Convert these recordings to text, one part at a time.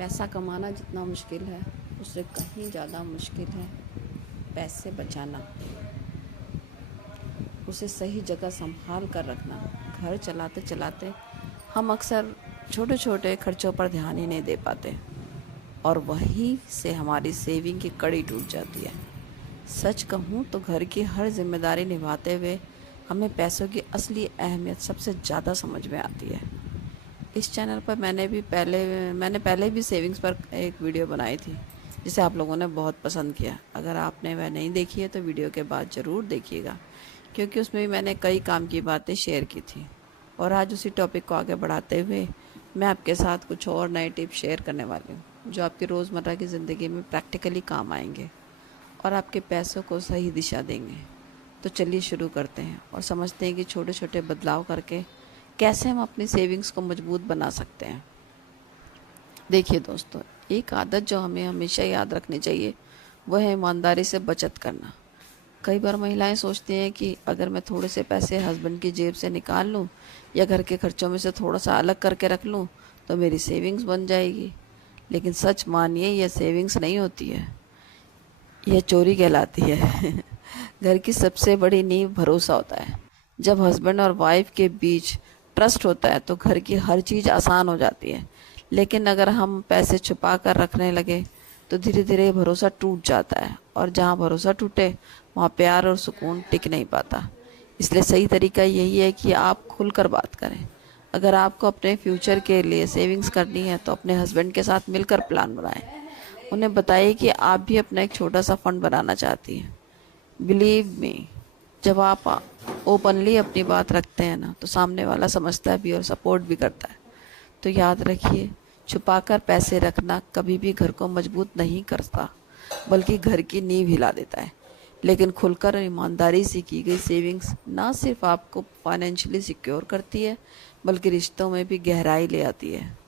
पैसा कमाना जितना मुश्किल है उससे कहीं ज़्यादा मुश्किल है पैसे बचाना, उसे सही जगह संभाल कर रखना। घर चलाते चलाते हम अक्सर छोटे छोटे खर्चों पर ध्यान ही नहीं दे पाते और वहीं से हमारी सेविंग की कड़ी टूट जाती है। सच कहूँ तो घर की हर जिम्मेदारी निभाते हुए हमें पैसों की असली अहमियत सबसे ज़्यादा समझ में आती है। इस चैनल पर मैंने पहले भी सेविंग्स पर एक वीडियो बनाई थी जिसे आप लोगों ने बहुत पसंद किया। अगर आपने वह नहीं देखी है तो वीडियो के बाद ज़रूर देखिएगा, क्योंकि उसमें भी मैंने कई काम की बातें शेयर की थी। और आज उसी टॉपिक को आगे बढ़ाते हुए मैं आपके साथ कुछ और नए टिप्स शेयर करने वाली हूँ जो आपकी रोज़मर्रा की ज़िंदगी में प्रैक्टिकली काम आएंगे और आपके पैसों को सही दिशा देंगे। तो चलिए शुरू करते हैं और समझते हैं कि छोटे छोटे बदलाव करके कैसे हम अपनी सेविंग्स को मजबूत बना सकते हैं। देखिए दोस्तों, एक आदत जो हमें हमेशा याद रखनी चाहिए वह है ईमानदारी से बचत करना। कई बार महिलाएं सोचती हैं कि अगर मैं थोड़े से पैसे हस्बैंड की जेब से निकाल लूं या घर के खर्चों में से थोड़ा सा अलग करके रख लूं तो मेरी सेविंग्स बन जाएगी। लेकिन सच मानिए, यह सेविंग्स नहीं होती है, यह चोरी कहलाती है। घर की सबसे बड़ी नींव भरोसा होता है। जब हस्बैंड और वाइफ के बीच ट्रस्ट होता है तो घर की हर चीज़ आसान हो जाती है। लेकिन अगर हम पैसे छुपा कर रखने लगे तो धीरे धीरे भरोसा टूट जाता है, और जहाँ भरोसा टूटे वहाँ प्यार और सुकून टिक नहीं पाता। इसलिए सही तरीका यही है कि आप खुलकर बात करें। अगर आपको अपने फ्यूचर के लिए सेविंग्स करनी है तो अपने हस्बैंड के साथ मिलकर प्लान बनाएं। उन्हें बताइए कि आप भी अपना एक छोटा सा फंड बनाना चाहती हैं। बिलीव मी, जब आप ओपनली अपनी बात रखते हैं ना तो सामने वाला समझता भी और सपोर्ट भी करता है। तो याद रखिए, छुपाकर पैसे रखना कभी भी घर को मजबूत नहीं करता, बल्कि घर की नींव हिला देता है। लेकिन खुलकर और ईमानदारी से की गई सेविंग्स ना सिर्फ आपको फाइनेंशियली सिक्योर करती है बल्कि रिश्तों में भी गहराई ले आती है।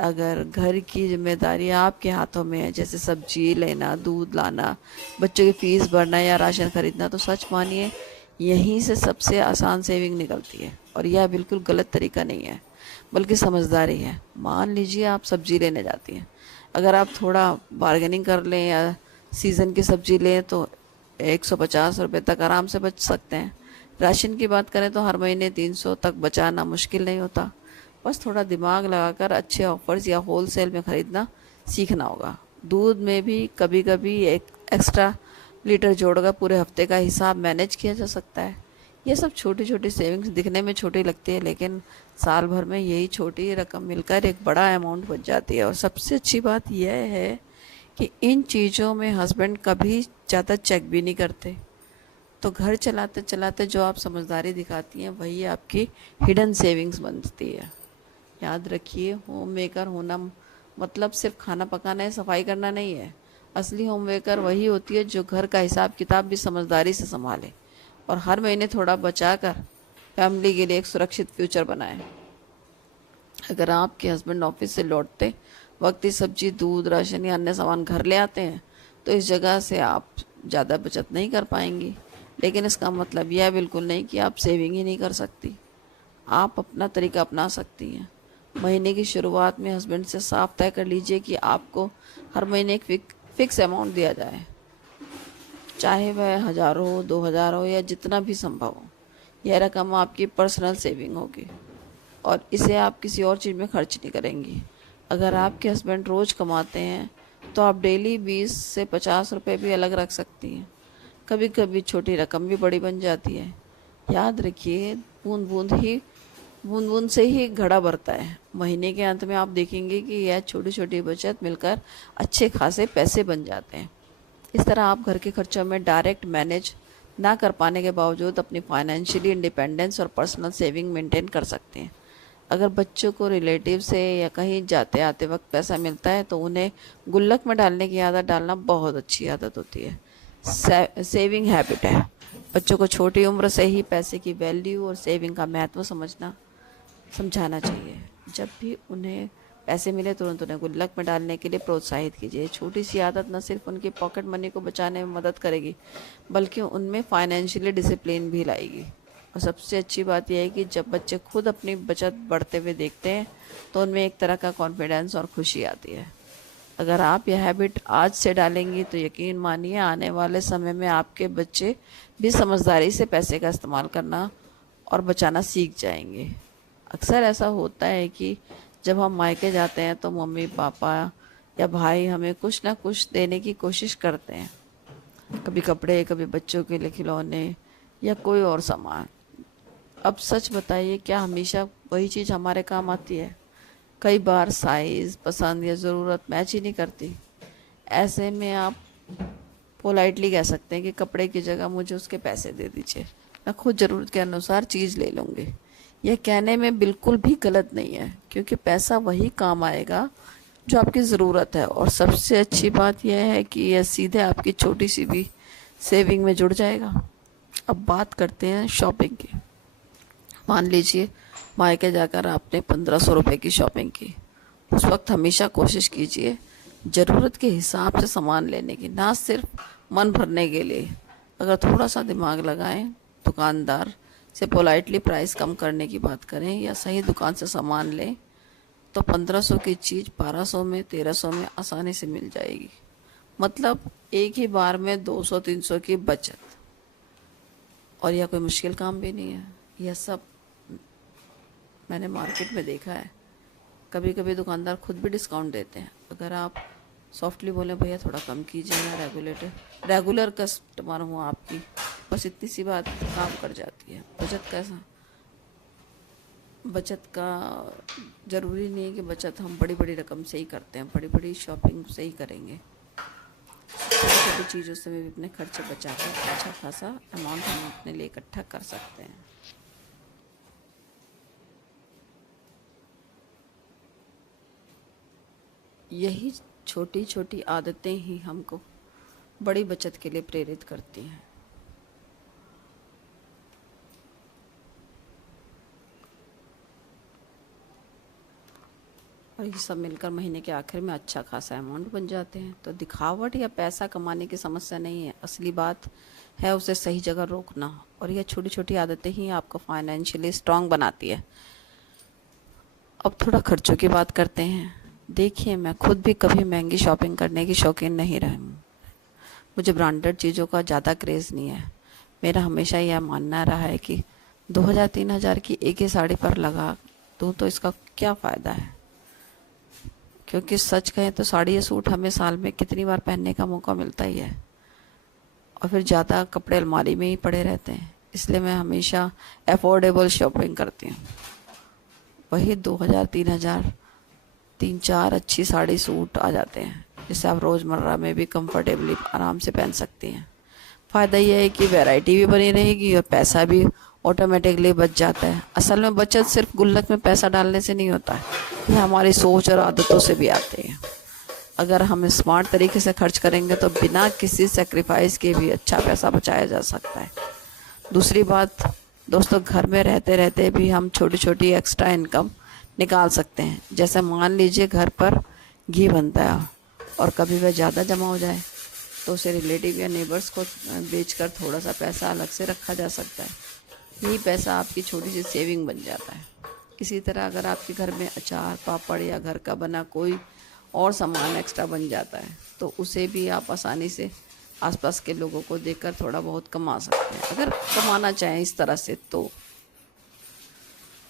अगर घर की जिम्मेदारी आपके हाथों में है, जैसे सब्जी लेना, दूध लाना, बच्चों की फीस भरना या राशन खरीदना, तो सच मानिए यहीं से सबसे आसान सेविंग निकलती है। और यह बिल्कुल गलत तरीका नहीं है बल्कि समझदारी है। मान लीजिए आप सब्जी लेने जाती हैं, अगर आप थोड़ा बार्गेनिंग कर लें या सीज़न की सब्जी लें तो 150 रुपये तक आराम से बच सकते हैं। राशन की बात करें तो हर महीने 300 तक बचाना मुश्किल नहीं होता। बस थोड़ा दिमाग लगाकर अच्छे ऑफर्स या होलसेल में ख़रीदना सीखना होगा। दूध में भी कभी कभी एक एक्स्ट्रा लीटर जोड़कर पूरे हफ्ते का हिसाब मैनेज किया जा सकता है। ये सब छोटी छोटी सेविंग्स दिखने में छोटी लगती है, लेकिन साल भर में यही छोटी रकम मिलकर एक बड़ा अमाउंट बच जाती है। और सबसे अच्छी बात यह है कि इन चीज़ों में हस्बैंड कभी ज़्यादा चेक भी नहीं करते। तो घर चलाते चलाते जो आप समझदारी दिखाती हैं वही आपकी हिडन सेविंग्स बनती है। याद रखिए, होम मेकर होना मतलब सिर्फ खाना पकाना या सफाई करना नहीं है। असली होम मेकर वही होती है जो घर का हिसाब किताब भी समझदारी से संभाले और हर महीने थोड़ा बचा कर फैमिली के लिए एक सुरक्षित फ्यूचर बनाए। अगर आपके हस्बैंड ऑफिस से लौटते वक्त ही सब्जी, दूध, राशन या अन्य सामान घर ले आते हैं तो इस जगह से आप ज़्यादा बचत नहीं कर पाएंगी। लेकिन इसका मतलब यह बिल्कुल नहीं कि आप सेविंग ही नहीं कर सकती। आप अपना तरीका अपना सकती हैं। महीने की शुरुआत में हस्बैंड से साफ तय कर लीजिए कि आपको हर महीने एक फिक्स अमाउंट दिया जाए, चाहे वह 1000 हो, 2000 हो या जितना भी संभव हो। यह रकम आपकी पर्सनल सेविंग होगी और इसे आप किसी और चीज़ में खर्च नहीं करेंगी। अगर आपके हस्बैंड रोज़ कमाते हैं तो आप डेली 20 से 50 रुपये भी अलग रख सकती हैं। कभी कभी छोटी रकम भी बड़ी बन जाती है। याद रखिए, बूंद बूंद से ही घड़ा भरता है। महीने के अंत में आप देखेंगे कि यह छोटी छोटी बचत मिलकर अच्छे खासे पैसे बन जाते हैं। इस तरह आप घर के खर्चों में डायरेक्ट मैनेज ना कर पाने के बावजूद अपनी फाइनेंशियली इंडिपेंडेंस और पर्सनल सेविंग मेंटेन कर सकते हैं। अगर बच्चों को रिलेटिव से या कहीं जाते आते वक्त पैसा मिलता है तो उन्हें गुल्लक में डालने की आदत डालना बहुत अच्छी आदत होती है। सेविंग हैबिट है। बच्चों को छोटी उम्र से ही पैसे की वैल्यू और सेविंग का महत्व समझाना चाहिए। जब भी उन्हें पैसे मिले तुरंत उन्हें गुल्लक में डालने के लिए प्रोत्साहित कीजिए। छोटी सी आदत न सिर्फ उनकी पॉकेट मनी को बचाने में मदद करेगी बल्कि उनमें फाइनेंशियली डिसिप्लिन भी लाएगी। और सबसे अच्छी बात यह है कि जब बच्चे खुद अपनी बचत बढ़ते हुए देखते हैं तो उनमें एक तरह का कॉन्फिडेंस और खुशी आती है। अगर आप यह हैबिट आज से डालेंगी तो यकीन मानिए आने वाले समय में आपके बच्चे भी समझदारी से पैसे का इस्तेमाल करना और बचाना सीख जाएंगे। अक्सर ऐसा होता है कि जब हम मायके जाते हैं तो मम्मी पापा या भाई हमें कुछ ना कुछ देने की कोशिश करते हैं, कभी कपड़े, कभी बच्चों के लिए खिलौने या कोई और सामान। अब सच बताइए, क्या हमेशा वही चीज़ हमारे काम आती है? कई बार साइज़, पसंद या ज़रूरत मैच ही नहीं करती। ऐसे में आप पोलाइटली कह सकते हैं कि कपड़े की जगह मुझे उसके पैसे दे दीजिए, मैं खुद ज़रूरत के अनुसार चीज़ ले लूँगी। यह कहने में बिल्कुल भी गलत नहीं है, क्योंकि पैसा वही काम आएगा जो आपकी ज़रूरत है। और सबसे अच्छी बात यह है कि यह सीधे आपकी छोटी सी भी सेविंग में जुड़ जाएगा। अब बात करते हैं शॉपिंग की। मान लीजिए मायके जाकर आपने 1500 रुपये की शॉपिंग की। उस वक्त हमेशा कोशिश कीजिए ज़रूरत के हिसाब से सामान लेने की, ना सिर्फ मन भरने के लिए। अगर थोड़ा सा दिमाग लगाएं, दुकानदार से पोलाइटली प्राइस कम करने की बात करें या सही दुकान से सामान लें, तो 1500 की चीज़ 1200 में, 1300 में आसानी से मिल जाएगी। मतलब एक ही बार में 200-300 की बचत। और यह कोई मुश्किल काम भी नहीं है। यह सब मैंने मार्केट में देखा है। कभी कभी दुकानदार खुद भी डिस्काउंट देते हैं। अगर आप सॉफ्टली बोलें, भैया थोड़ा कम कीजिए, मैं रेगुलर कस्टमर हूँ आपकी, बस इतनी सी बात काम कर जाती है। बचत का ज़रूरी नहीं है कि बचत हम बड़ी बड़ी रकम से ही करते हैं, बड़ी बड़ी शॉपिंग से ही करेंगे। छोटी छोटी चीज़ों से भी अपने खर्चे बचाकर अच्छा खासा अमाउंट हम अपने लिए इकट्ठा कर सकते हैं। यही छोटी छोटी आदतें ही हमको बड़ी बचत के लिए प्रेरित करती हैं। और ये सब मिलकर महीने के आखिर में अच्छा खासा अमाउंट बन जाते हैं। तो दिखावट या पैसा कमाने की समस्या नहीं है, असली बात है उसे सही जगह रोकना। और यह छोटी छोटी आदतें ही आपको फाइनेंशियली स्ट्रांग बनाती है। अब थोड़ा खर्चों की बात करते हैं। देखिए, मैं खुद भी कभी महंगी शॉपिंग करने की शौकीन नहीं रही हूँ। मुझे ब्रांडेड चीज़ों का ज़्यादा क्रेज़ नहीं है। मेरा हमेशा यह मानना रहा है कि 2000-3000 की एक ही साड़ी पर लगा दूँ तो इसका क्या फ़ायदा है। क्योंकि सच कहें तो साड़ी या सूट हमें साल में कितनी बार पहनने का मौका मिलता ही है, और फिर ज़्यादा कपड़े अलमारी में ही पड़े रहते हैं। इसलिए मैं हमेशा अफोर्डेबल शॉपिंग करती हूँ। वही 2000-3000, 3-4 अच्छी साड़ी सूट आ जाते हैं जिससे आप रोज़मर्रा में भी कंफर्टेबली आराम से पहन सकती हैं। फ़ायदा यह है कि वैरायटी भी बनी रहेगी और पैसा भी ऑटोमेटिकली बच जाता है। असल में बचत सिर्फ गुल्लक में पैसा डालने से नहीं होता है, यह हमारी सोच और आदतों से भी आती है। अगर हम स्मार्ट तरीके से खर्च करेंगे तो बिना किसी सेक्रीफाइस के भी अच्छा पैसा बचाया जा सकता है। दूसरी बात दोस्तों, घर में रहते रहते भी हम छोटी छोटी एक्स्ट्रा इनकम निकाल सकते हैं। जैसे मान लीजिए घर पर घी बनता है और कभी वह ज़्यादा जमा हो जाए तो उसे रिलेटिव या नेबर्स को बेचकर थोड़ा सा पैसा अलग से रखा जा सकता है। यही पैसा आपकी छोटी सी सेविंग बन जाता है। इसी तरह अगर आपके घर में अचार, पापड़ या घर का बना कोई और सामान एक्स्ट्रा बन जाता है तो उसे भी आप आसानी से आसपास के लोगों को देकर थोड़ा बहुत कमा सकते हैं, अगर कमाना चाहें इस तरह से तो।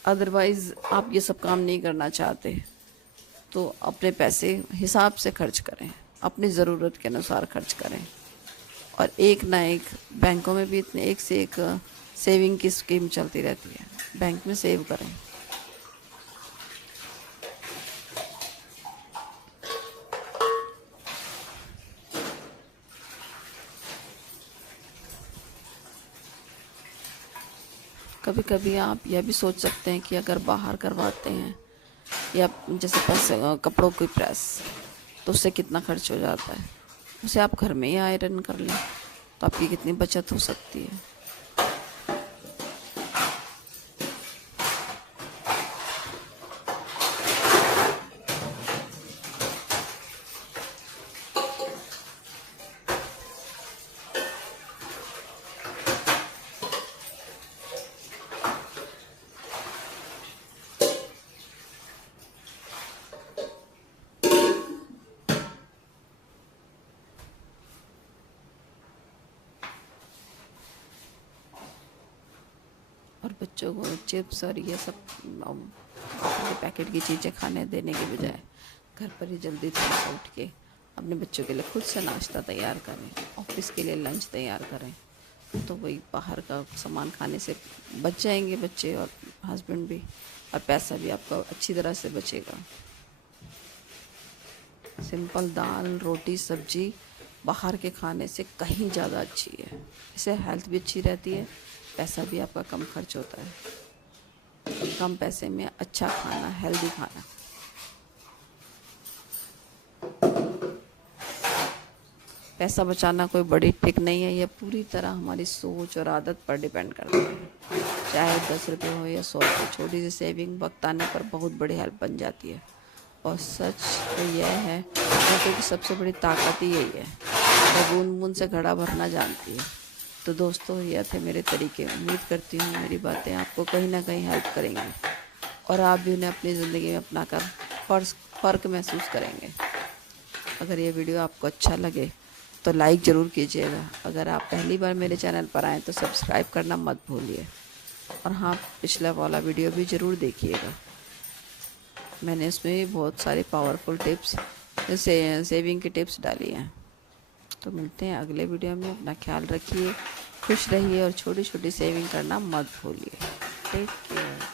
अदरवाइज़ आप ये सब काम नहीं करना चाहते तो अपने पैसे हिसाब से खर्च करें, अपनी ज़रूरत के अनुसार खर्च करें। और एक ना एक बैंकों में भी इतने एक से एक सेविंग की स्कीम चलती रहती है, बैंक में सेव करें। कभी कभी आप यह भी सोच सकते हैं कि अगर बाहर करवाते हैं या जैसे पैसे कपड़ों की प्रेस, तो उससे कितना खर्च हो जाता है। उसे आप घर में ही आयरन कर लें तो आपकी कितनी बचत हो सकती है। बच्चों को चिप्स और ये सब पैकेट की चीज़ें खाने देने के बजाय घर पर ही जल्दी थोड़ा सा उठ के अपने बच्चों के लिए खुद से नाश्ता तैयार करें, ऑफिस के लिए लंच तैयार करें, तो वही बाहर का सामान खाने से बच जाएंगे बच्चे और हस्बैंड भी, और पैसा भी आपका अच्छी तरह से बचेगा। सिंपल दाल रोटी सब्जी बाहर के खाने से कहीं ज़्यादा अच्छी है। इससे हेल्थ भी अच्छी रहती है, पैसा भी आपका कम खर्च होता है। कम पैसे में अच्छा खाना, हेल्दी खाना। पैसा बचाना कोई बड़ी ट्रिक नहीं है, यह पूरी तरह हमारी सोच और आदत पर डिपेंड करता है। चाहे 10 रुपये हो या 100 रुपये, छोटी सी सेविंग वक्त आने पर बहुत बड़ी हेल्प बन जाती है। और सच तो यह है क्योंकि सबसे बड़ी ताकत ही यही है, वह बूंद बूंद से घड़ा भरना जानती है। तो दोस्तों, यह थे मेरे तरीके। उम्मीद करती हूँ मेरी बातें आपको कहीं ना कहीं हेल्प करेंगी और आप भी उन्हें अपनी ज़िंदगी में अपना कर फ़र्क महसूस करेंगे। अगर ये वीडियो आपको अच्छा लगे तो लाइक ज़रूर कीजिएगा। अगर आप पहली बार मेरे चैनल पर आएँ तो सब्सक्राइब करना मत भूलिए। और हाँ, पिछला वाला वीडियो भी ज़रूर देखिएगा, मैंने इसमें भी बहुत सारी पावरफुल टिप्स सेविंग की टिप्स डाली हैं। तो मिलते हैं अगले वीडियो में। अपना ख्याल रखिए, खुश रहिए और छोटी छोटी सेविंग करना मत भूलिए। Take care.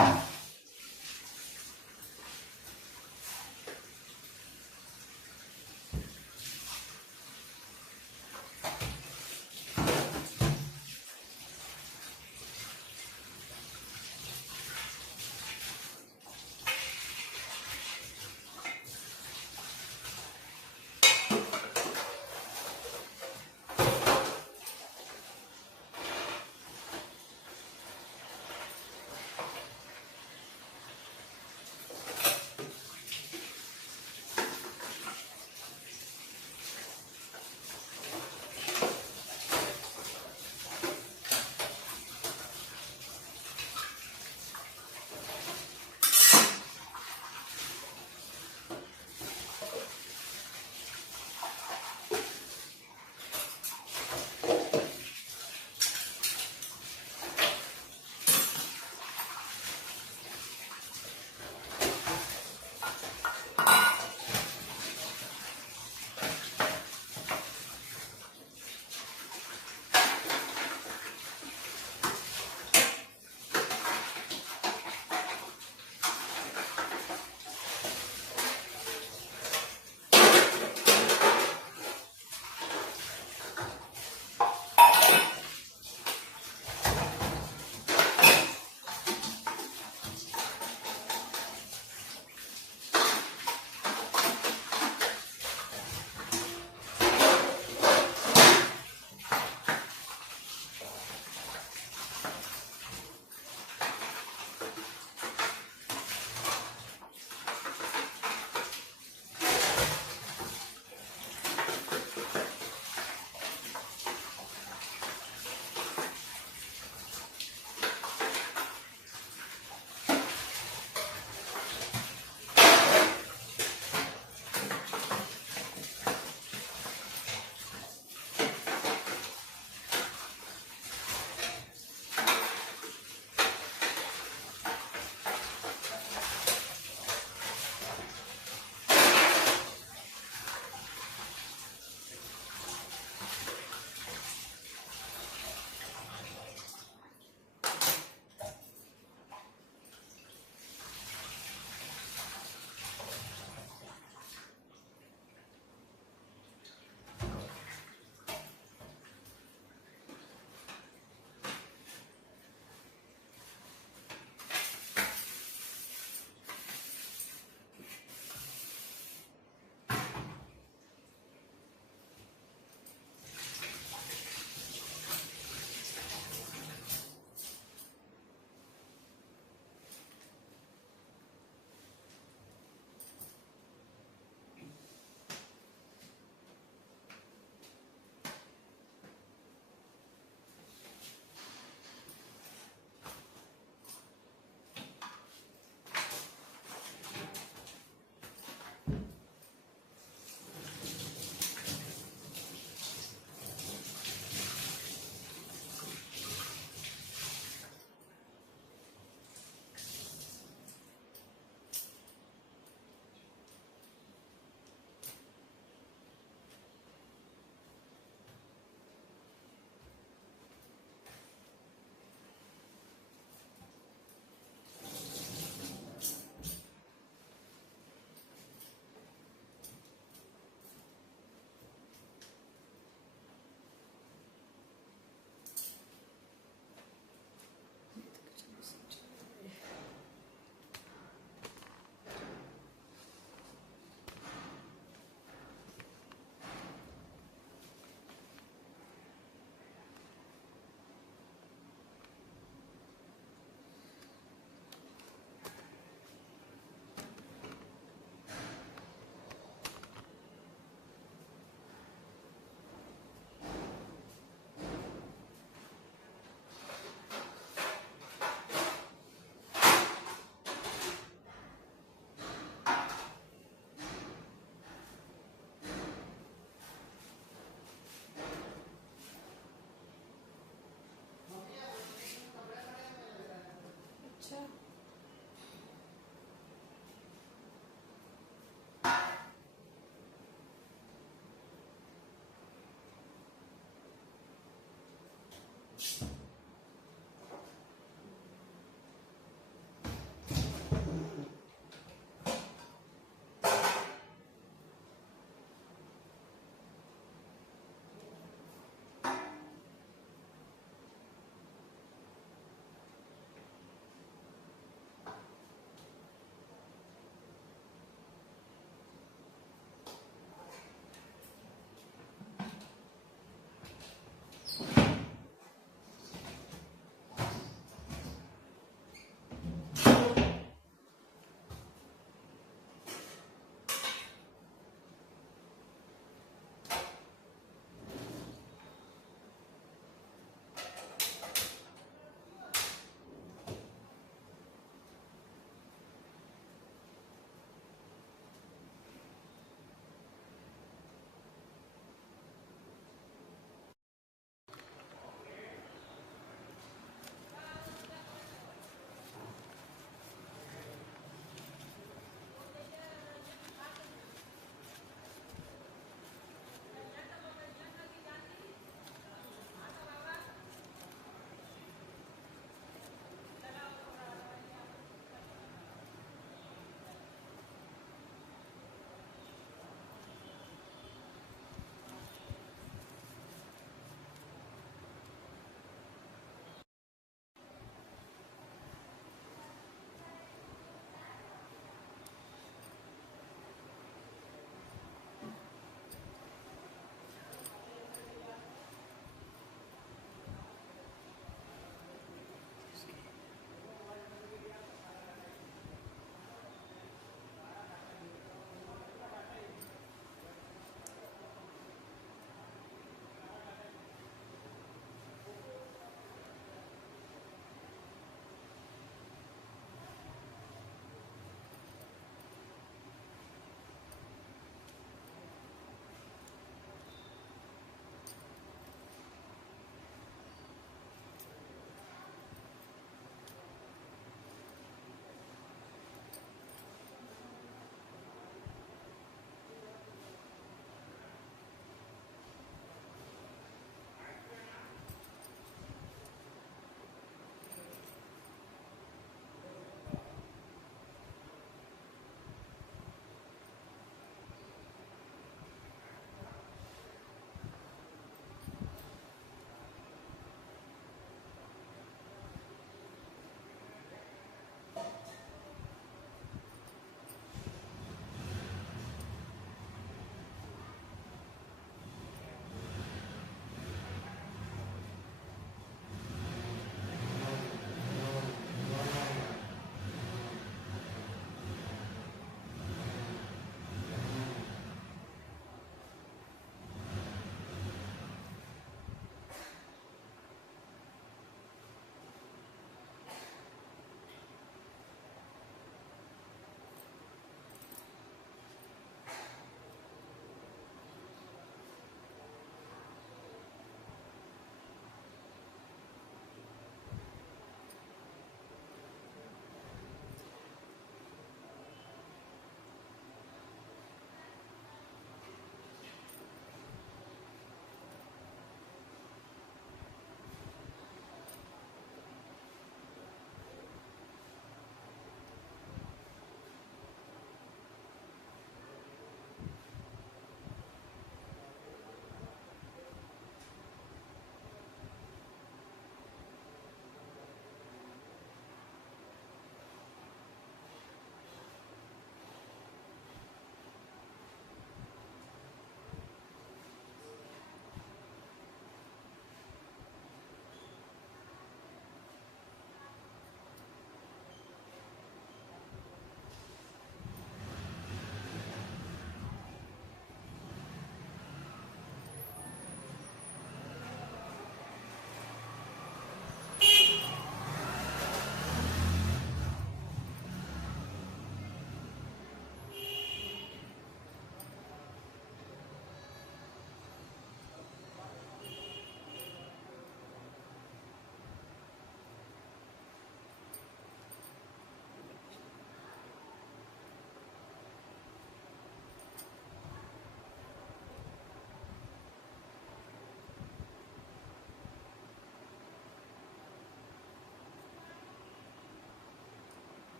है।